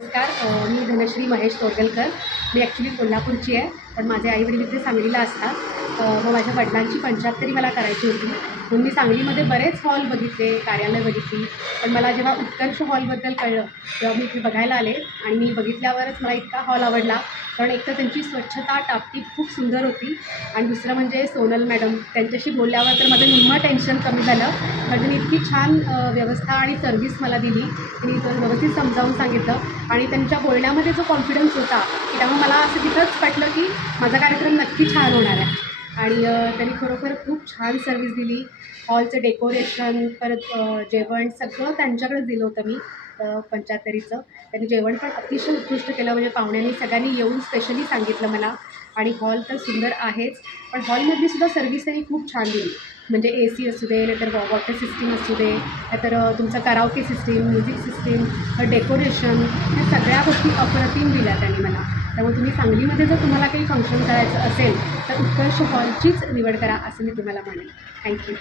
नमस्कार. मी धनश्री महेश तोरगलकर. मी ॲक्च्युली कोल्हापूरची आहे, पण माझे आईवडील इथे सांगलीला असतात. मग माझ्या वडिलांची 75 मला करायची होती. म्हणून मी सांगलीमध्ये बरेच हॉल बघितले, कार्यालय बघितली. पण मला जेव्हा उत्कर्ष हॉलबद्दल कळलं, तेव्हा मी इथे बघायला आले आणि मी बघितल्यावरच मला इतका हॉल आवडला. कारण एकतर त्यांची स्वच्छता, टापटीप खूप सुंदर होती आणि दुसरं म्हणजे सोनल मॅडम, त्यांच्याशी बोलल्यावर तर माझं निम्मं टेन्शन कमी झालं. कारण त्यांनी इतकी छान व्यवस्था आणि सर्व्हिस मला दिली. त्यांनी व्यवस्थित समजावून सांगितलं आणि त्यांच्या बोलण्यामध्ये जो कॉन्फिडन्स होता, की त्यामुळे मला असं तिथंच पटलं की माझा कार्यक्रम नक्की छान होणार आहे. आणि त्यांनी खरोखर खूप छान सर्व्हिस दिली. हॉलचं डेकोरेशन, परत जेवण सगळं त्यांच्याकडेच दिलं होतं मी 75चं. त्यांनी जेवण पण अतिशय उत्कृष्ट केलं. म्हणजे पाहुण्यांनी सगळ्यांनी येऊन स्पेशली सांगितलं मला. आणि हॉल तर सुंदर आहेच, पण हॉलमधली सुद्धा सर्व्हिस त्यांनी खूप छान दिली. म्हणजे AC असू दे, नाहीतर वॉटर सिस्टीम असू दे, नाहीतर तुमचं karaoke system, music system, decoration, ह्या सगळ्या गोष्टी अप्रतिम दिल्या त्यांनी मला. त्यामुळे तुम्ही सांगलीमध्ये जर तुम्हाला काही फंक्शन करायचं असेल तर उत्कर्ष हॉलचीच निवड करा असं मी तुम्हाला म्हणेन. थँक्यू.